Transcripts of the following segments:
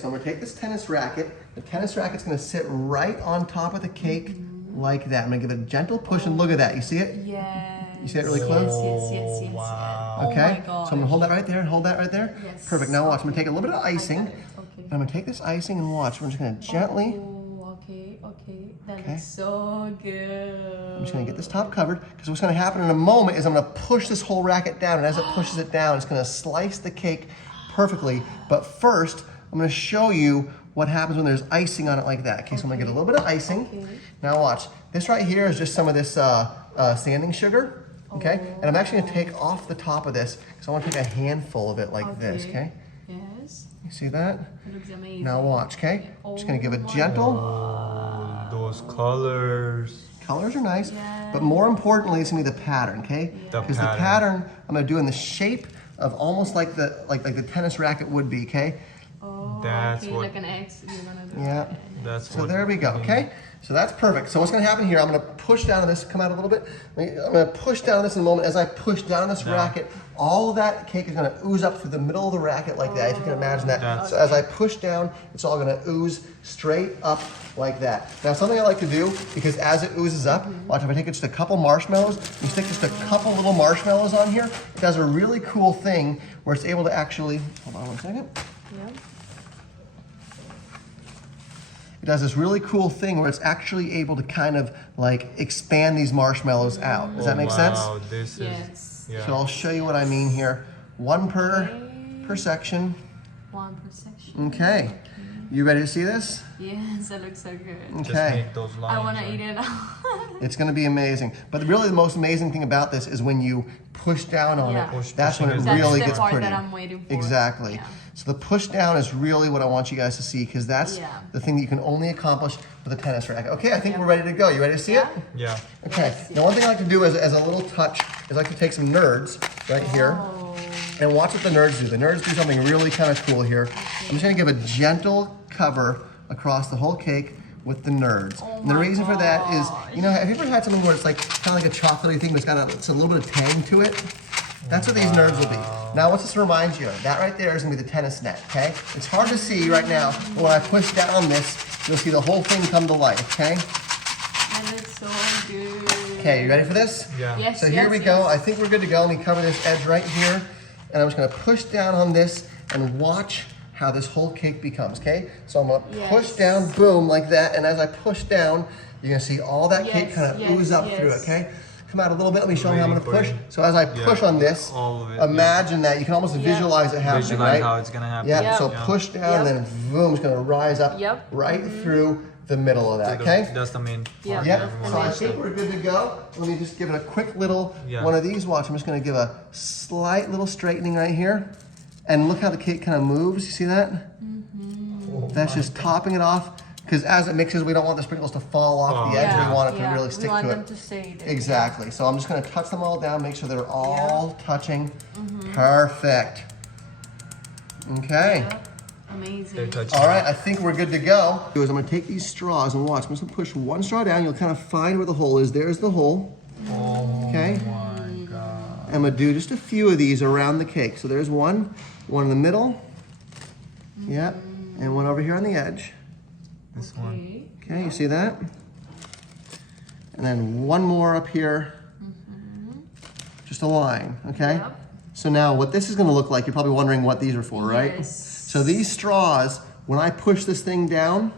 So I'm gonna take this tennis racket. The tennis racket's gonna sit right on top of the cake like that. I'm gonna give it a gentle push and look at that. You see it? Yes. You see it really close? Yes. Wow. Okay. Oh my So I'm gonna hold that right there and hold that right there. Yes. Perfect. Now watch. I'm gonna take a little bit of icing. Okay. And I'm gonna take this icing and watch. We're just gonna gently. Oh, okay. That looks so good. I'm just gonna get this top covered because what's gonna happen in a moment is I'm gonna push this whole racket down, and as it pushes it down, it's gonna slice the cake perfectly. But first, I'm gonna show you what happens when there's icing on it like that. Okay, so I'm gonna get a little bit of icing. Okay. Now watch. This right here is just some of this sanding sugar. Okay, and I'm actually gonna take off the top of this because I want to take a handful of it like this. Okay. Yes. You see that? It looks amazing. Now watch. Okay. Just gonna give a gentle. Oh, those colors. Colors are nice, Yeah. but more importantly, it's gonna be the pattern, okay? The Because the pattern I'm gonna do in the shape of almost like the tennis racket would be, okay? Oh, That's okay, what- like an X. You're gonna do Yeah. it. That's So what there we go, mean. okay? So that's perfect. So what's gonna happen here, I'm gonna push down on this, come out a little bit. I'm gonna push down on this in a moment. As I push down on this racket, all of that cake is gonna ooze up through the middle of the racket like that, if you can imagine that. That's- So as I push down, it's all gonna ooze straight up like that. Now something I like to do, because as it oozes up, watch, if I take just a couple marshmallows, you stick just a couple little marshmallows on here, it does a really cool thing where it's able to actually, hold on one second. Yeah. It does this really cool thing where it's actually able to kind of like expand these marshmallows out. Does that make sense? Wow, this Yes. is. Yeah. So I'll show you what I mean here. One per section. One per section. Okay. You ready to see this? Yes, that looks so good. Just Okay. make those lines. I wanna right? eat it. It's gonna be amazing. But really the most amazing thing about this is when you push down on Yeah. it, that's when it Pushing is really That's the gets part pretty. that I'm waiting for. Exactly. Yeah. So the push down is really what I want you guys to see because that's Yeah. the thing that you can only accomplish with a tennis racket. Okay, I think Yeah. we're ready to go. You ready to see it? Yeah. Okay. Now one thing I like to do as a little touch is I like to take some nerds right here Oh. and watch what the nerds do. The nerds do something really kind of cool here. I'm just gonna give a gentle cover across the whole cake with the nerds. Oh And the my reason for that is, gosh. you know, have you ever had something where it's like kind of like a chocolatey thing that's got it's a little bit of tang to it? That's what these nerds will be. Now what this reminds you of, that right there is gonna be the tennis net, okay? It's hard to see right now, but when I push down on this, you'll see the whole thing come to life, okay? That looks so good. Okay, you ready for this? Yeah. Yes. So here we go. I think we're good to go. Let me cover this edge right here. And I'm just gonna push down on this and watch how this whole cake becomes, okay? So I'm gonna push Yes. down, boom, like that. And as I push down, you're gonna see all that cake Yes, kind of yes, ooze up yes. through it, okay? Come out a little bit. Let me show you how I'm gonna Waiting push. for you. So as I push on this, all of it, imagine that. You can almost visualize it happening, Visualize right? how it's gonna happen. Yeah, Yep. so push down, then boom, it's gonna rise up Yep. right through the middle of that, okay? That's the main Yeah. part. Yep, that everyone so I wants think to- we're good to go. Let me just give it a quick little Yeah. one of these. Watch, I'm just gonna give a slight little straightening right here. And look how the cake kind of moves, you see that? That's just topping it off. Because as it mixes, we don't want the sprinkles to fall off the edge. Yeah. We want it to really stick we want to them it. to stay there. Exactly. So I'm just gonna touch them all down, make sure they're all touching. Perfect. Okay. Yep. Amazing. They're touching. All right, I think we're good to go. I'm gonna take these straws and watch. I'm just gonna push one straw down. You'll kind of find where the hole is. There's the hole. Okay. My God. I'm gonna do just a few of these around the cake. So there's one in the middle. Yep. And one over here on the edge. This one. Okay. Okay, you see that? And then one more up here. Just a line, okay? Yep. So now what this is gonna look like, you're probably wondering what these are for, right? Yes. So these straws, when I push this thing down,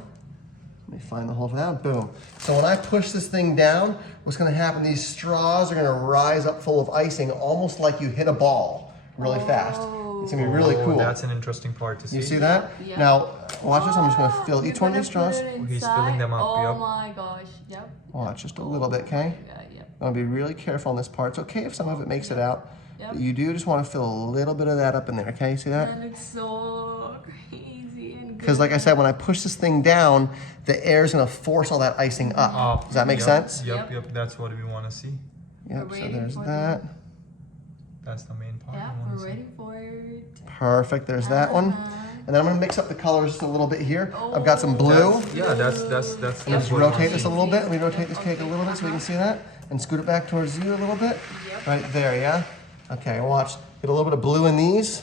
let me find the hole for that, boom. So when I push this thing down, what's gonna happen, these straws are gonna rise up full of icing, almost like you hit a ball really fast. It's gonna be really Oh, cool. That's an interesting part to see. You see that? Yeah. Now, watch this, I'm just gonna fill each You're one of these gonna straws. put it He's inside? filling them up, Oh yep. my gosh. Yep. Watch, just a little bit, okay? Yep. I'm gonna be really careful on this part. It's okay if some of it makes it out, Yep. but you do just wanna fill a little bit of that up in there, okay? See that? That looks so crazy and good. Because like I said, when I push this thing down, the air is gonna force all that icing up. Oh, Does that make yep, sense? Yep, yep. That's what we want to see. Yep, We're so waiting there's for that. That's the main part. Yeah, I wanna we're see. waiting for it. Perfect, there's that one. And then I'm gonna mix up the colors just a little bit here. I've got some blue. Yeah, that's Let's what we rotate wanna this see. a little bit. Let me rotate this cake a little bit so we can see that. And scoot it back towards you a little bit. Yep. Right there, yeah? Okay, watch. Get a little bit of blue in these.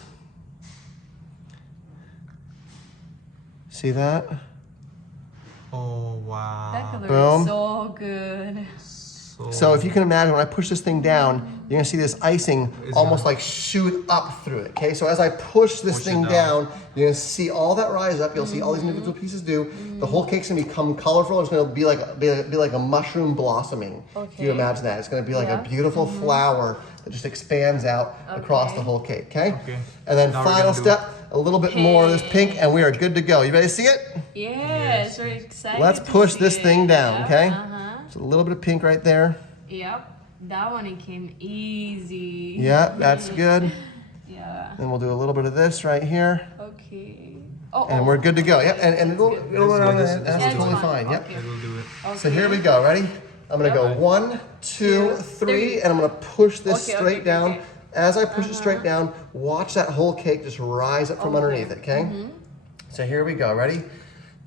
See that? Oh That wow. color Boom. is so good. So if you can imagine, when I push this thing down, you're gonna see this icing It's almost gonna- like shoot up through it, okay? So as I push this Push it thing down. down, you're gonna see all that rise up. You'll see all these individual pieces do. The whole cake's gonna become colorful. It's gonna be like a mushroom blossoming. If you Okay. imagine that. It's gonna be like Yeah. a beautiful flower that just expands out across the Okay. whole cake, okay? Okay. And then Now we're final gonna do- step, a little bit more of this pink, and we are good to go. You ready to see it? Yes, we're excited. Let's to push see this it. thing down, Yep, okay? Uh-huh. So a little bit of pink right there. Yep. That one, it came easy. Yeah, that's good. Yeah. Then we'll do a little bit of this right here. Okay. Oh, And we're good to go. Yep, and it'll That's good. go around This- and this that's will totally do it. fine. Yep. Okay. It will do it. Okay. So here we go. Ready? I'm gonna go Yep. 1, 2, 3, and I'm gonna push this Okay, straight okay, down. okay. As I push it straight down, watch that whole cake just rise up from underneath it. Okay. So here we go. Ready?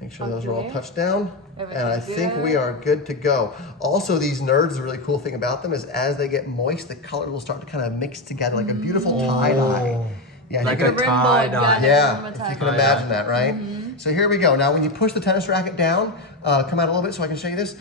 Make sure those are all Okay. touched down. And I Everything's think we good. are good to go. Also, these nerds, the really cool thing about them is as they get moist, the color will start to kind of mix together like a beautiful tie-dye. Yeah, Like you a can, rainbow tie-dye. got it. yeah, Rainbow if you tie. can Oh, imagine yeah. that, right? So here we go. Now, when you push the tennis racket down, come out a little bit so I can show you this.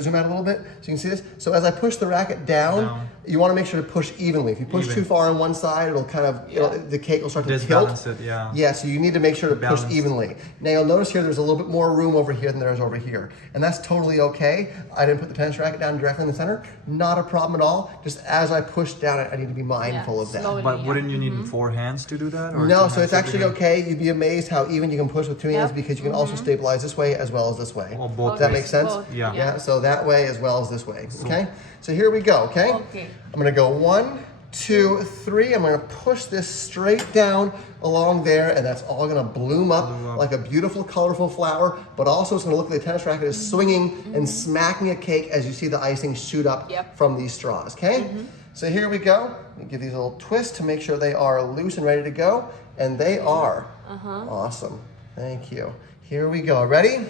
Zoom out a little bit so you can see this. So as I push the racket down, you want to make sure to push evenly. If you push Even. too far on one side, it'll kind of, the cake will start to tilt. Disbalance it, yeah. Yeah, so you need to make sure to push Balance. evenly. Now you'll notice here there's a little bit more room over here than there is over here. And that's totally okay. I didn't put the tennis racket down directly in the center. Not a problem at all. Just as I push down, I need to be mindful of that. slowly. But wouldn't you need 4 hands to do that? Or No, 2 so hands it's to actually do it? okay. You'd be amazed how even you can push with 2 hands Yep. because you can also stabilize this way as well as this way. Or both Does that ways. make sense? Both, Yeah. Yeah, so that way as well as this way, okay? So here we go, okay? Okay. I'm gonna go 1, 2, 3. I'm gonna push this straight down along there, and that's all gonna bloom up like a beautiful, colorful flower, but also it's gonna look like the tennis racket is swinging and smacking a cake as you see the icing shoot up Yep. from these straws, okay? So here we go. Let me give these a little twist to make sure they are loose and ready to go, and they are. Awesome. Thank you. Here we go. Ready?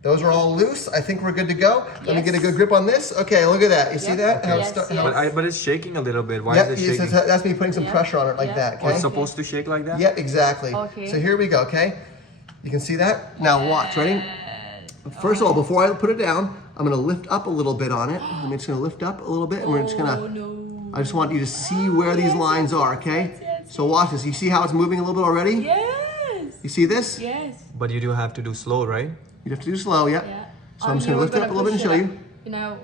Those are all loose. I think we're good to go. Let me get a Yes. good grip on this. Okay, look at that. You see Yep. that? How Yes, it's yes. But it's shaking a little bit. Why Yep, is it shaking? that's me putting some Yeah. pressure on it like Yeah. that, Oh, okay? it's supposed to shake like that? Yep, exactly. Okay. So here we go, okay? You can see that? Now watch, ready? First of all, before I put it down, I'm gonna lift up a little bit on it. I'm just gonna lift up a little bit and we're just gonna, no. I just want you to see where these lines are, okay? So watch this. You see how it's moving a little bit already? Yes. You see this? Yes. But you do have to do slow, right? You have to do slow, yep. Yeah. So I'm just gonna lift it up a little bit and show you. You know.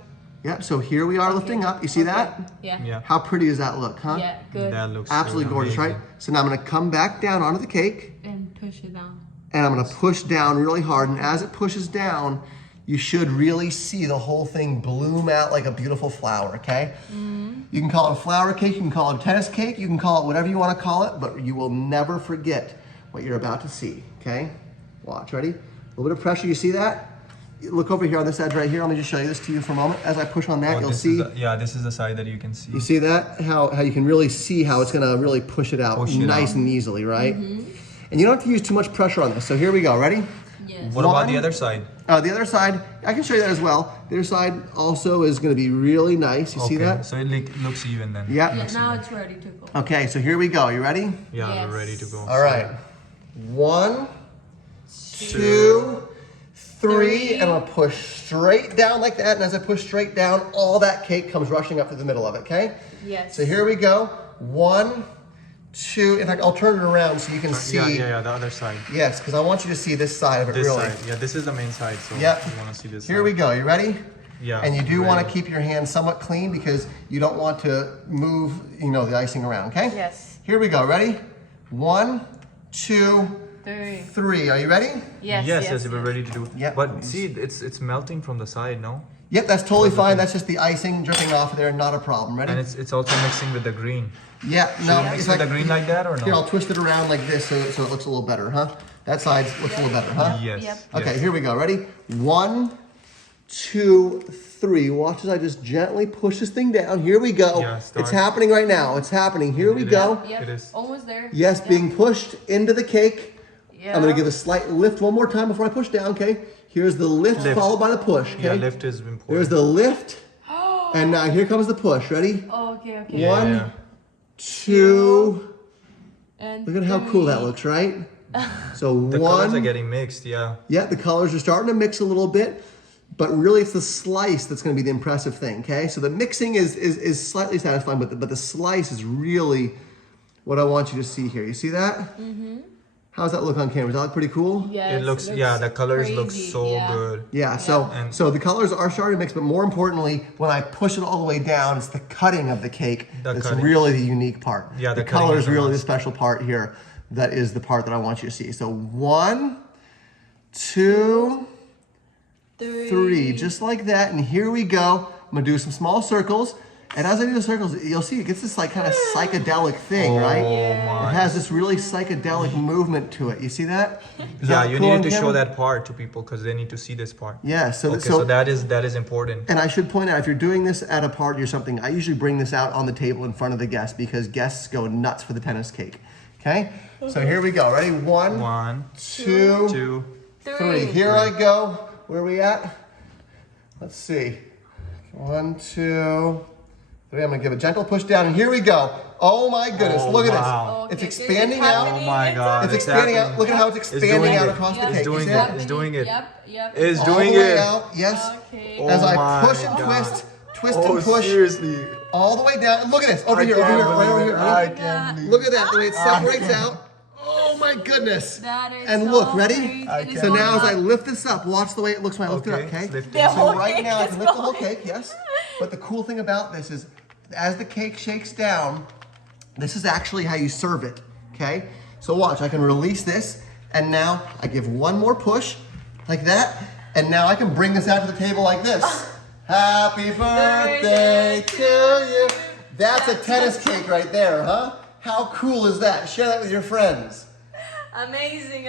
Yep, so here we are lifting up. You see that? Yeah. Yeah. How pretty does that look, huh? Yeah. Good. That looks Absolutely gorgeous, right? amazing. So now I'm gonna come back down onto the cake And push it down. and I'm gonna push down really hard. And as it pushes down, you should really see the whole thing bloom out like a beautiful flower, okay? You can call it a flower cake, you can call it a tennis cake, you can call it whatever you wanna call it, but you will never forget what you're about to see, okay? Watch, ready? A little bit of pressure, you see that? Look over here on this edge right here. Let me just show you this to you for a moment. As I push on that, Oh, you'll this see. is this is the side that you can see. You see that? How you can really see how it's gonna really push it out Push it nice out. and easily, right? And you don't have to use too much pressure on this. So here we go, ready? Yes. What about the One. other side? The other side, I can show you that as well. The other side also is gonna be really nice. You see Okay, that? So it looks even then. Yeah. Yeah. Now it's ready to go. Okay, so here we go. You ready? Yeah, Yes. we're ready to go. All right. 1, 2, 3, and I'm gonna push straight down like that. And as I push straight down, all that cake comes rushing up to the middle of it, okay? Yes. So here we go. 1, 2, in fact, I'll turn it around so you can see. Yeah, the other side. Yes, because I want you to see this side of it This really. side. Yeah, this is the main side. So Yep. you want to see this Here side. we go. You ready? Yeah. And you do ready. want to keep your hands somewhat clean because you don't want to move, the icing around, okay? Yes. Here we go. Ready? 1, 2, 3. 3. Are you ready? Yes. Yes, we're ready to do. Yep. But see, it's melting from the side, no? Yep, that's totally fine. That's just the icing dripping off of there. Not a problem. Ready? And it's also mixing with the green. Yeah. No. Should we mix with the green like that or no? Here, I'll twist it around like this so it looks a little better, huh? That side looks a little better, huh? Yes. Yep. Okay, yes. here we go. Ready? 1, 2, 3. Watch as I just gently push this thing down. Here we go. Yeah, start. It's happening right now. It's happening. Here we It is. go. Yep. It is. Almost there. Yes, Yep. being pushed into the cake. Yeah. I'm gonna give a slight lift one more time before I push down, okay? Here's the lift, Lift. followed by the push, okay? Yeah, lift is important. There's the lift, and now here comes the push. Ready? Oh, okay. Yeah, One, yeah. 2. And Look at how cool that 3. looks, right? So The colors are one, getting mixed, yeah. yeah, the colors are starting to mix a little bit, but really it's the slice that's going to be the impressive thing, okay? So the mixing is slightly satisfying, but the slice is really what I want you to see here. You see that? Mm-hmm. How's that look on camera? Does that look pretty cool? Yes, It looks, yeah, the colors look crazy, so yeah. good. Yeah, so the colors are starting to mix, but more importantly, when I push it all the way down, it's the cutting of the cake that's cutting. really the unique part. Yeah, the the cutting color is is really nice. the special part here. That is the part that I want you to see. So 1, 2, 3, just like that. And here we go. I'm gonna do some small circles. And as I do the circles, you'll see it gets this like kind of psychedelic thing, right? my. It has this really psychedelic movement to it. You see that? Is Yeah, that you cool on needed to show camera? that part to people because they need to see this part. Yeah, Okay, so that is important. and I should point out, if you're doing this at a party or something, I usually bring this out on the table in front of the guests because guests go nuts for the tennis cake. Okay? So here we go. Ready? 1, 1, 2, 2. 3. Here I go. Where are we at? Let's see. 1, 2, 3. I'm going to give a gentle push down, and here we go. Oh my goodness. Oh, Look at wow. this. It's Okay, expanding it's out. Oh my God. It's expanding out. Look at how it's expanding doing out it. across the Yep, cake. It's doing You see it. that? It's doing it. Yep. It's All doing the way it. out. Yes. Okay. As Oh I my push and God. twist Oh, and push. seriously. All the way down. And look at this. Over I here, can't right over believe here. it. Ready? I can't believe Look at that, the way it separates out. Oh my goodness. That is And so look, ready? crazy. And it's So going now as I up. lift this up, watch the way it looks when I lift it up, okay? lift The it. whole So right cake now I is can lift the whole going. cake, yes. But the cool thing about this is as the cake shakes down, this is actually how you serve it, okay? So watch, I can release this, and now I give one more push, like that, and now I can bring this out to the table like this. Happy birthday to you. That's a tennis cake right there, huh? How cool is that? Share that with your friends. Amazing.